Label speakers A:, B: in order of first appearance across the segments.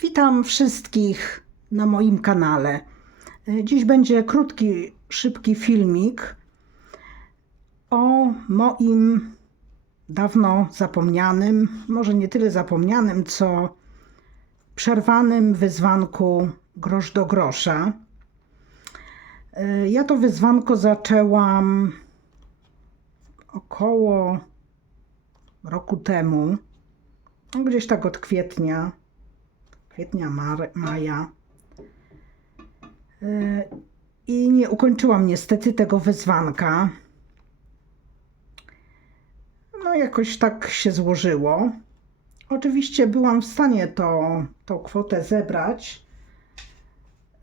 A: Witam wszystkich na moim kanale. Dziś będzie krótki, szybki filmik o moim dawno zapomnianym, może nie tyle zapomnianym, co przerwanym wyzwanku grosz do grosza. Ja to wyzwanko zaczęłam około roku temu, no gdzieś tak od kwietnia, kwietnia, maja. Yy, I nie ukończyłam niestety tego wyzwanka. No, jakoś tak się złożyło. Oczywiście byłam w stanie to, tą kwotę zebrać,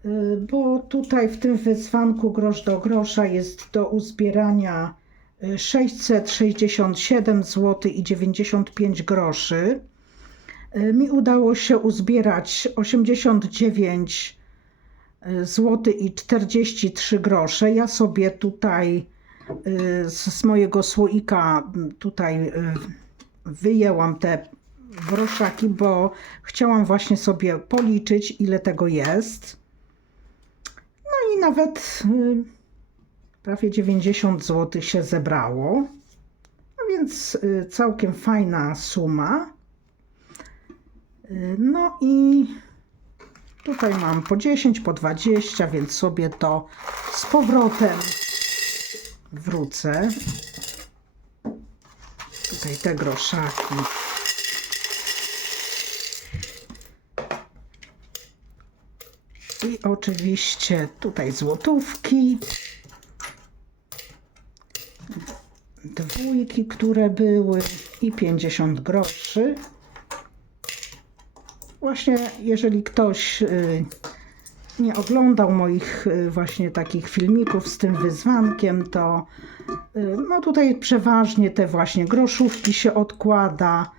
A: yy, bo tutaj w tym wyzwanku grosz do grosza jest do uzbierania y, 667 zł i 95 groszy. Y, Mi udało się uzbierać 89 zł i 43 grosze. Ja sobie tutaj y, z mojego słoika tutaj wyjęłam te groszaki, bo chciałam właśnie sobie policzyć, ile tego jest. No i nawet y, prawie 90 zł się zebrało. A więc y, całkiem fajna suma. No i tutaj mam po 10, po 20, więc sobie to z powrotem wrócę. Tutaj te groszaki. I oczywiście tutaj złotówki. Dwójki, które były i 50 groszy. Właśnie, jeżeli ktoś y, nie oglądał moich y, właśnie takich filmików z tym wyzwankiem, to y, no tutaj przeważnie te właśnie groszówki się odkłada.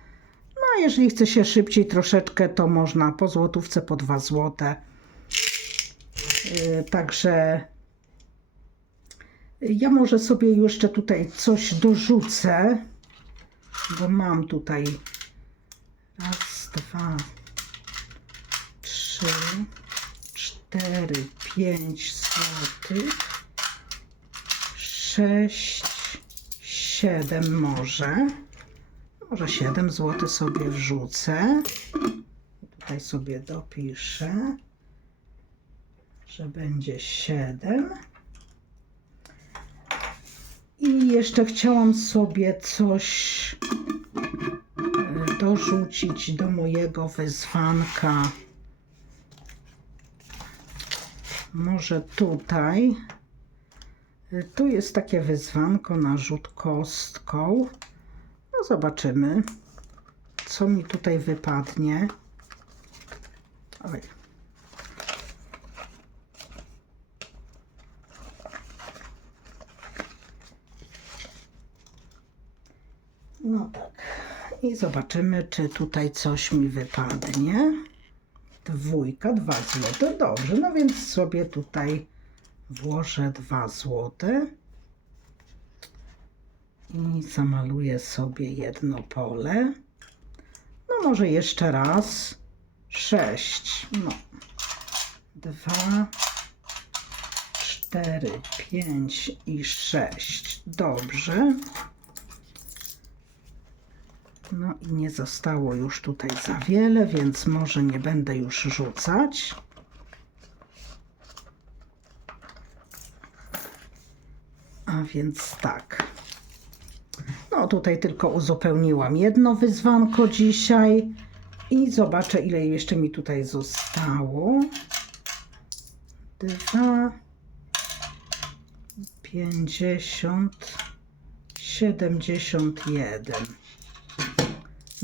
A: No a jeżeli chce się szybciej troszeczkę, to można po złotówce, po 2 złote. Także ja może sobie jeszcze tutaj coś dorzucę, bo mam tutaj raz, dwa, trzy, cztery, pięć złotych, sześć, siedem może. Może siedem złotych sobie wrzucę. Tutaj sobie dopiszę, że będzie siedem. I jeszcze chciałam sobie coś e, dorzucić do mojego wyzwanka. Może tutaj. Tu jest takie wyzwanko na rzut kostką. No zobaczymy, co mi tutaj wypadnie. Oj. No tak. I zobaczymy, czy tutaj coś mi wypadnie. Dwójka, dwa złote. Dobrze, no więc sobie tutaj włożę dwa złote. I zamaluję sobie jedno pole. No może jeszcze raz. Sześć. No. Dwa, cztery, pięć i sześć. Dobrze. No i nie zostało już tutaj za wiele, więc może nie będę już rzucać. A więc tak. No tutaj tylko uzupełniłam jedno wyzwanko dzisiaj i zobaczę ile jeszcze mi tutaj zostało. Dwa, pięćdziesiąt, siedemdziesiąt jeden.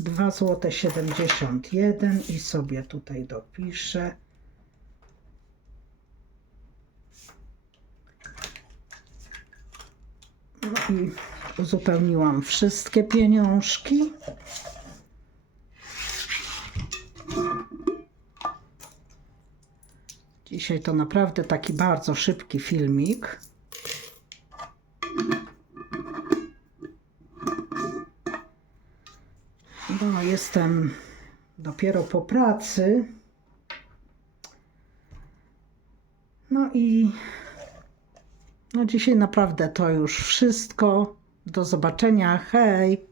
A: 2 złote 71 i sobie tutaj dopiszę. No i uzupełniłam wszystkie pieniążki. Dzisiaj to naprawdę taki bardzo szybki filmik. jestem dopiero po pracy. No i no dzisiaj naprawdę to już wszystko. Do zobaczenia. Hej!